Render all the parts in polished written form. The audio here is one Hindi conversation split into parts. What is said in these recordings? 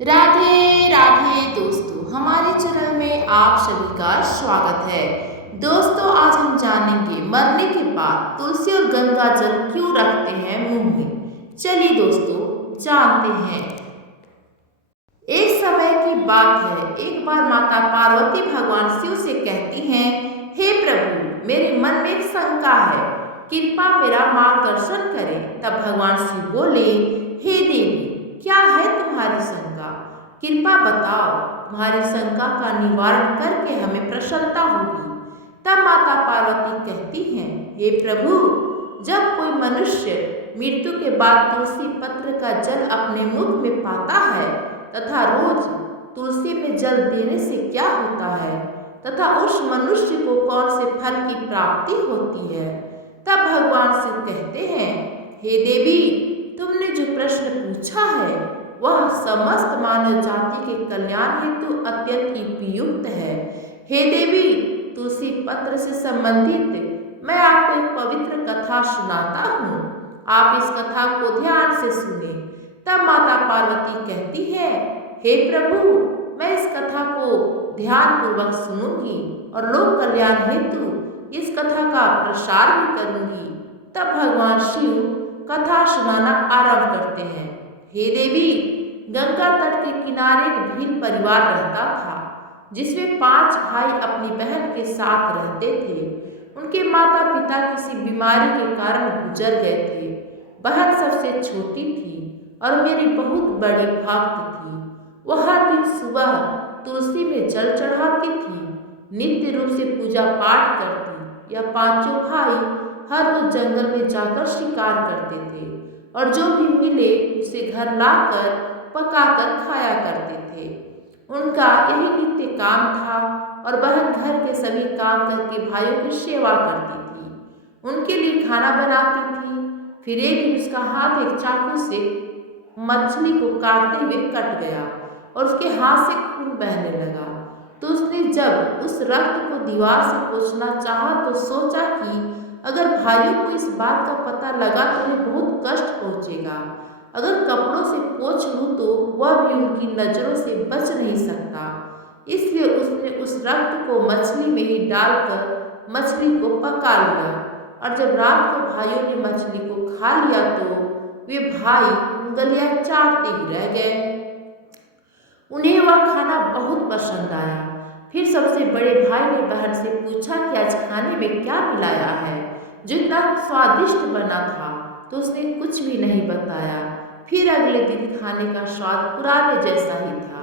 राधे राधे दोस्तों, हमारे चैनल में आप सभी का स्वागत है। दोस्तों, आज हम जानेंगे मरने के बाद तुलसी और गंगा जल क्यों रखते हैं मुंह में। चलिए दोस्तों, जानते हैं। एक समय की बात है, एक बार माता पार्वती भगवान शिव से कहती हैं, हे प्रभु, मेरे मन में एक शंका है, कृपा मेरा मार्गदर्शन करें। तब भगवान शिव बोले, हे देवी, क्या है तुम्हारी शंका? कृपा बताओ, तुम्हारी शंका का निवारण करके हमें प्रसन्नता होगी। तब माता पार्वती कहती हैं, हे प्रभु, जब कोई मनुष्य मृत्यु के बाद तुलसी पत्र का जल अपने मुख में पाता है तथा रोज तुलसी में जल देने से क्या होता है तथा उस मनुष्य को कौन से फल की प्राप्ति होती है। तब भगवान शिव कहते हैं, हे देवी, तुमने जो प्रश्न पूछा है वह समस्त मानव जाति के कल्याण हेतु अत्यंत उपयुक्त है। हे देवी, तुलसी पत्र से संबंधित मैं आपको एक पवित्र कथा सुनाता हूँ। आप इस कथा को ध्यान से सुने। तब माता पार्वती कहती है, हे प्रभु, मैं इस कथा को ध्यान पूर्वक सुनूंगी और लोक कल्याण हेतु इस कथा का प्रसार भी करूंगी। तब भगवान शिव कथा सुनाना आरंभ करते हैं। हे देवी, गंगा तट के किनारे एक भील परिवार रहता था, जिसमें 5 भाई अपनी बहन के साथ रहते थे। उनके माता पिता किसी बीमारी के कारण गुजर गए थे। बहन सबसे छोटी थी और मेरी बहुत बड़ी भक्त थी। वह हर दिन सुबह तुलसी में जल चढ़ाती थी, नित्य रूप से पूजा पाठ करती। यह पांचों भाई हर रोज जंगल में जाकर शिकार करते थे और जो भी मिले उसे घर लाकर पकाकर खाया करते थे। उनका यही नित्य काम था और बहन घर के सभी काम करके भाइयों की सेवा करती थी, उनके लिए खाना बनाती थी। फिर एक दिन उसका हाथ एक चाकू से मछली को काटते हुए कट गया और उसके हाथ से खून बहने लगा। तो उसने जब उस रक्त को दीवार से पोंछना चाहा तो सोचा कि अगर भाइयों को इस बात का पता लगा तो उन्हें बहुत कष्ट पहुंचेगा। अगर कपड़ों से पोंछ लूं तो वह भी उनकी नजरों से बच नहीं सकता। इसलिए उसने उस रक्त को मछली में ही डालकर मछली को पका लिया और जब रात को भाइयों ने मछली को खा लिया तो वे भाई उंगलियां चाटते ही रह गए। उन्हें वह खाना बहुत पसंद आया। फिर सबसे बड़े भाई ने बहन से पूछा कि आज खाने में क्या मिलाया है जो इतना स्वादिष्ट बना था, तो उसने कुछ भी नहीं बताया। फिर अगले दिन खाने का स्वाद पुराने जैसा ही था।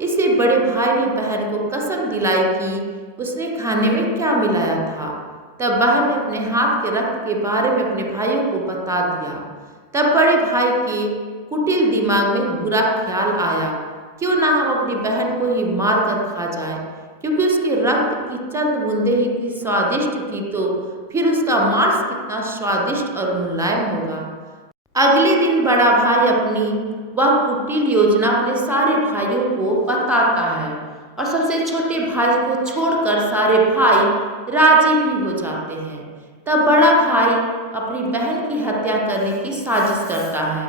इससे बड़े भाई ने बहन को कसम दिलाई कि उसने खाने में क्या मिलाया था। तब बहन ने अपने हाथ के रक्त के बारे में अपने भाइयों को बता दिया। तब बड़े भाई के कुटिल दिमाग में बुरा ख्याल आया, क्यों ना हम अपनी बहन को ही मार कर खा जाए, क्योंकि उसके रक्त की चंद बूंदे ही इतनी स्वादिष्ट थी, तो फिर उसका मांस कितना स्वादिष्ट और मुलायम होगा। अगले दिन बड़ा भाई अपनी वह कुटिल योजना अपने सारे भाइयों को बताता है और सबसे छोटे भाई को छोड़कर सारे भाई राजी भी हो जाते हैं। तब बड़ा भाई अपनी बहन की हत्या करने की साजिश करता है।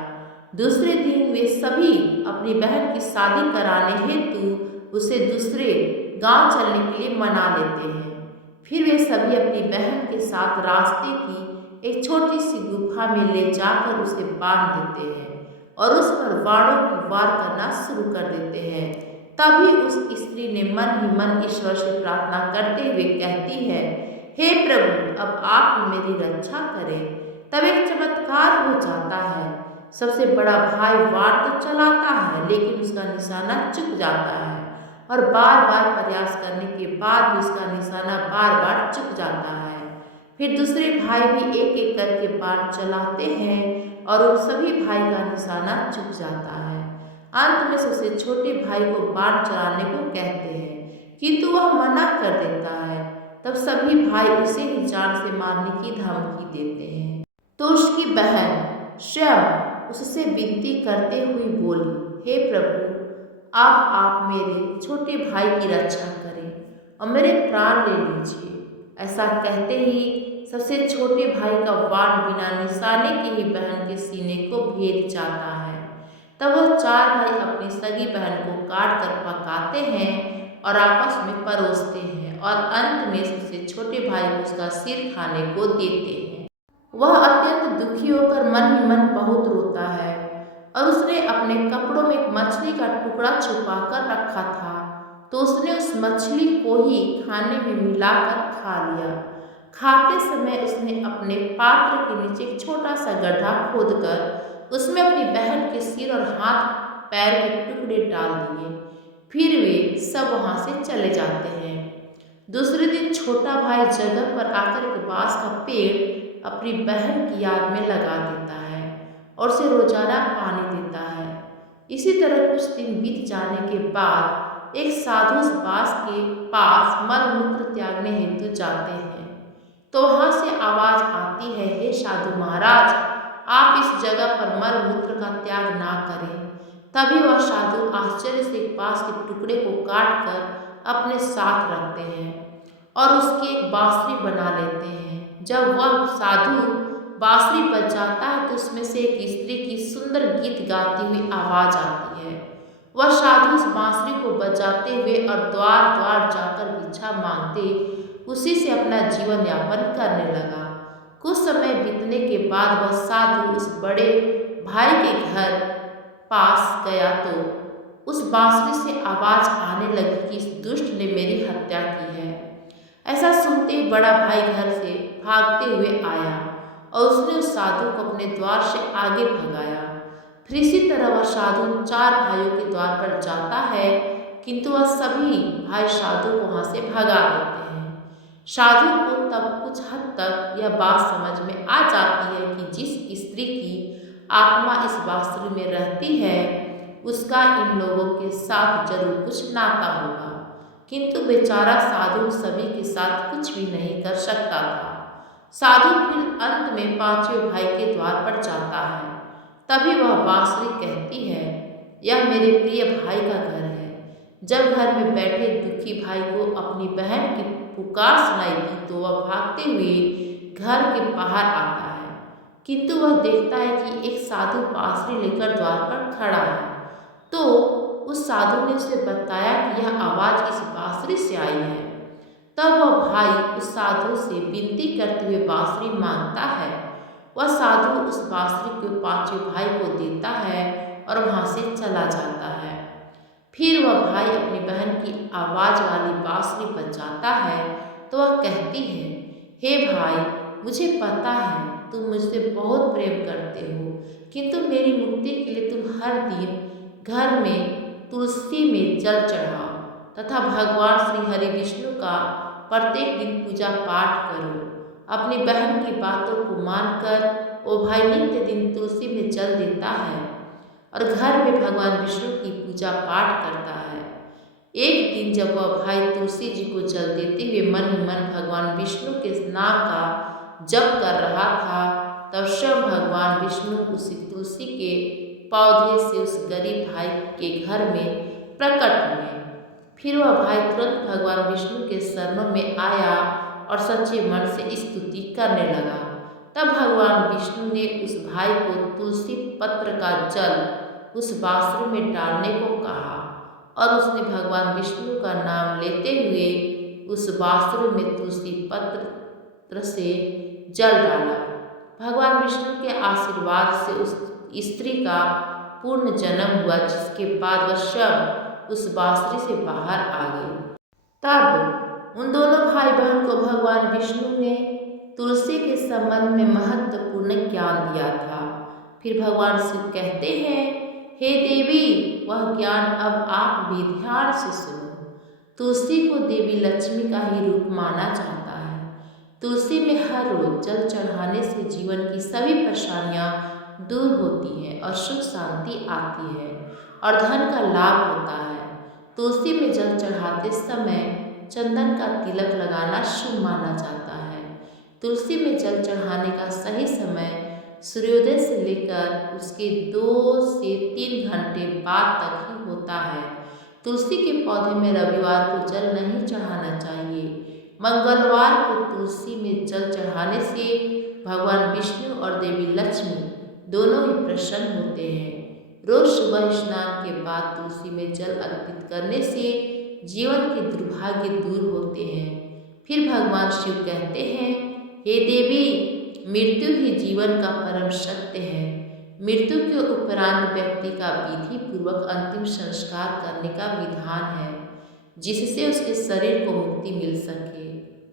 दूसरे दिन वे सभी अपनी बहन की शादी कराने हेतु उसे दूसरे गांव चलने के लिए मना लेते हैं। फिर वे सभी अपनी बहन के साथ रास्ते की एक छोटी सी गुफा में ले जाकर उसे बांध देते हैं और उस पर वाणों की वार करना शुरू कर देते हैं। तभी उस स्त्री ने मन ही मन ईश्वर से प्रार्थना करते हुए कहती है, हे प्रभु, अब आप ही मेरी रक्षा करें। तब एक चमत्कार हो जाता है। सबसे बड़ा भाई वार तो चलाता है, लेकिन उसका निशाना चूक जाता है और बार बार प्रयास करने के बाद भी उसका निशाना बार बार चूक जाता है। फिर दूसरे भाई भी एक एक करके बाण चलाते हैं और उन सभी भाई का निशाना चूक जाता है। अंत में सबसे छोटे भाई को बाण चलाने को कहते हैं, किंतु वह मना कर देता है। तब सभी भाई उसे ही जान से मारने की धमकी देते हैं। तो उसकी बहन स्वयं उससे विनती करते हुए बोली, हे प्रभु, अब आप मेरे छोटे भाई की रक्षा करें और मेरे प्राण ले लीजिए। ऐसा कहते ही सबसे छोटे भाई का बाण बिना निशाने के ही बहन के सीने को भेद जाता है। तब वह चार भाई अपनी सगी बहन को काट कर पकाते हैं और आपस में परोसते हैं और अंत में उसे छोटे भाई को उसका सिर खाने को देते हैं। वह अत्यंत दुखी होकर मन ही मन बहुत रोता है और उसने अपने कपड़ों में एक मछली का टुकड़ा छुपा कर रखा था, तो उसने उस मछली को ही खाने में मिलाकर खा लिया। खाते समय उसने अपने पात्र के नीचे एक छोटा सा गड्ढा खोदकर उसमें अपनी बहन के सिर और हाथ पैर के टुकड़े डाल दिए। फिर वे सब वहां से चले जाते हैं। दूसरे दिन छोटा भाई जगह पर आकर एक बांस का पेड़ अपनी बहन की याद में लगा देता है और उसे रोजाना पानी देता है। इसी तरह कुछ दिन बीत जाने के बाद एक साधु उस बांस के पास मल मूत्र त्यागने हेतु जाते हैं, तो वहां से आवाज आती है, हे साधु महाराज, आप इस जगह पर मल मूत्र का त्याग ना करें। तभी वह साधु आश्चर्य से एक बांस के टुकड़े को काट कर अपने साथ रखते हैं और उसकी एक बांसुरी बना लेते हैं। जब वह साधु बांसुरी बजाता है तो उसमें से एक स्त्री की सुंदर गीत गाती हुई आवाज आती है। वह साधु उस बांसुरी को बजाते हुए और द्वार द्वार जाकर भिक्षा मांगते उसी से अपना जीवन यापन करने लगा। कुछ समय बीतने के बाद वह साधु उस बड़े भाई के घर पास गया तो उस बांसुरी से आवाज आने लगी कि इस दुष्ट ने मेरी हत्या की है। ऐसा सुनते ही बड़ा भाई घर से भागते हुए आया और उसने उस साधु को अपने द्वार से आगे भगाया। फिर इसी तरह वह साधु चार भाइयों के द्वार पर जाता है, किंतु वह सभी भाई साधु को वहां से भगा देते हैं। साधु को तब कुछ हद तक यह बात समझ में आ जाती है कि जिस स्त्री की आत्मा इस बांसुरी में रहती है उसका इन लोगों के साथ जरूर कुछ नाता होगा, किंतु बेचारा साधु सभी के साथ कुछ भी नहीं कर सकता था। साधु फिर अंत में पांचवें भाई के द्वार पर जाता है। तभी वह बांसुरी कहती है, यह मेरे प्रिय भाई का घर है। जब घर में बैठे दुखी भाई को अपनी बहन की पुकार सुनाई दी तो वह भागते हुए घर के बाहर आता है, किंतु वह देखता है कि एक साधु बांसुरी लेकर द्वार पर खड़ा है। तो उस साधु ने उसे बताया कि यह आवाज इस बांसुरी से आई है। तब वह भाई उस साधु से विनती करते हुए बांसुरी मांगता है। वह साधु उस बांसुरी को पांचवें भाई को देता है और वहां से चला जाता है। फिर वह भाई अपनी बहन की आवाज वाली बांसुरी बजाता है तो वह कहती है, हे भाई, मुझे पता है तुम मुझसे बहुत प्रेम करते हो, किंतु मेरी मुक्ति के लिए तुम हर दिन घर में तुलसी में जल चढ़ाओ तथा भगवान श्री हरि विष्णु का प्रत्येक दिन पूजा पाठ करो। अपनी बहन की बातों को मानकर वो भाई नित्य दिन तुलसी में जल देता है और घर में भगवान विष्णु की पूजा पाठ करता है। एक दिन जब वह भाई तुलसी जी को जल देते हुए मन ही मन भगवान विष्णु के नाम का जप कर रहा था, तब स्वयं भगवान विष्णु उसी तुलसी के पौधे से उस गरीब भाई के घर में प्रकट हुए। फिर वह भाई तुरंत भगवान विष्णु के शरणों में आया और सच्चे मन से स्तुति करने लगा। तब भगवान विष्णु ने उस भाई को तुलसी पत्र का जल उस बांसुरी में डालने को कहा और उसने भगवान विष्णु का नाम लेते हुए उस बांसुरी में तुलसी पत्र से जल डाला। भगवान विष्णु के आशीर्वाद से उस स्त्री का पूर्ण जन्म हुआ, जिसके बाद वह स्वयं उस बांसुरी से बाहर आ गई। तब उन दोनों भाई बहन को भगवान विष्णु ने तुलसी के संबंध में महत्वपूर्ण ज्ञान दिया था। फिर भगवान शिव कहते हैं, हे देवी, वह ज्ञान अब आप भी ध्यान से सुनो। तुलसी को देवी लक्ष्मी का ही रूप माना जाता है। तुलसी में हर रोज जल चढ़ाने से जीवन की सभी परेशानियां दूर होती है और सुख शांति आती है और धन का लाभ होता है। तुलसी में जल चढ़ाते समय चंदन का तिलक लगाना शुभ माना जाता है। तुलसी में जल चढ़ाने का सही समय सूर्योदय से लेकर उसके 2 से 3 घंटे बाद तक ही होता है। तुलसी के पौधे में रविवार को जल नहीं चढ़ाना चाहिए। मंगलवार को तुलसी में जल चढ़ाने से भगवान विष्णु और देवी लक्ष्मी दोनों ही प्रसन्न होते हैं। रोज सुबह स्नान के बाद तुलसी में जल अर्पित करने से जीवन के दुर्भाग्य दूर होते हैं। फिर भगवान शिव कहते हैं, हे देवी, मृत्यु ही जीवन का परम सत्य है। मृत्यु के उपरांत व्यक्ति का विधि पूर्वक अंतिम संस्कार करने का विधान है, जिससे उसके शरीर को मुक्ति मिल सके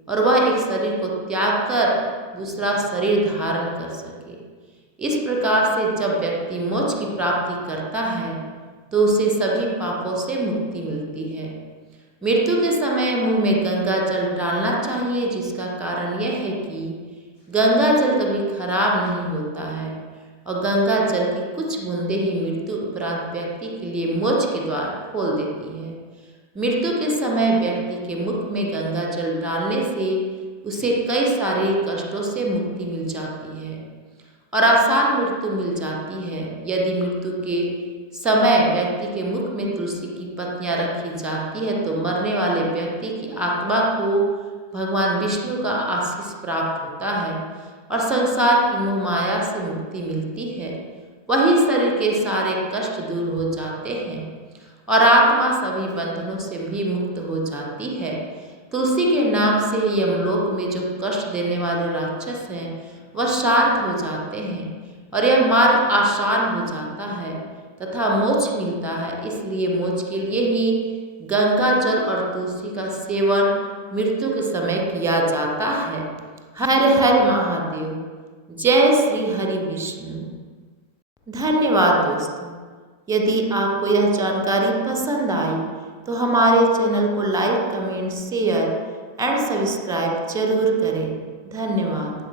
और वह एक शरीर को त्याग कर दूसरा शरीर धारण कर सके। इस प्रकार से जब व्यक्ति मोक्ष की प्राप्ति करता है तो उसे सभी पापों से मुक्ति मिलती है। मृत्यु के समय मुंह में गंगा जल डालना चाहिए, जिसका कारण यह है कि गंगा जल कभी खराब नहीं होता है और गंगा जल की कुछ बूंदें ही मृत्यु उपरांत व्यक्ति के लिए मोक्ष के द्वार खोल देती है। मृत्यु के समय व्यक्ति के मुख में गंगा जल डालने से उसे कई शारीरिक कष्टों से मुक्ति मिल जाती है और आसान मृत्यु मिल जाती है। यदि मृत्यु के समय व्यक्ति के मुख में तुलसी की पत्तियां रखी जाती है तो मरने वाले व्यक्ति की आत्मा को भगवान विष्णु का आशीष प्राप्त होता है और संसार की मोह माया से मुक्ति मिलती है। वही शरीर के सारे कष्ट दूर हो जाते हैं और आत्मा सभी बंधनों से भी मुक्त हो जाती है। तुलसी के नाम से यमलोक में जो कष्ट देने वाले राक्षस हैं वह शांत हो जाते हैं और यह मार्ग आसान हो जाता है तथा मोक्ष मिलता है। इसलिए मोक्ष के लिए ही गंगा जल और तुलसी का सेवन मृत्यु के समय किया जाता है। हर हर महादेव। जय श्री हरि विष्णु। धन्यवाद दोस्तों। यदि आपको यह जानकारी पसंद आई तो हमारे चैनल को like, comment, share and subscribe जरूर करें। धन्यवाद।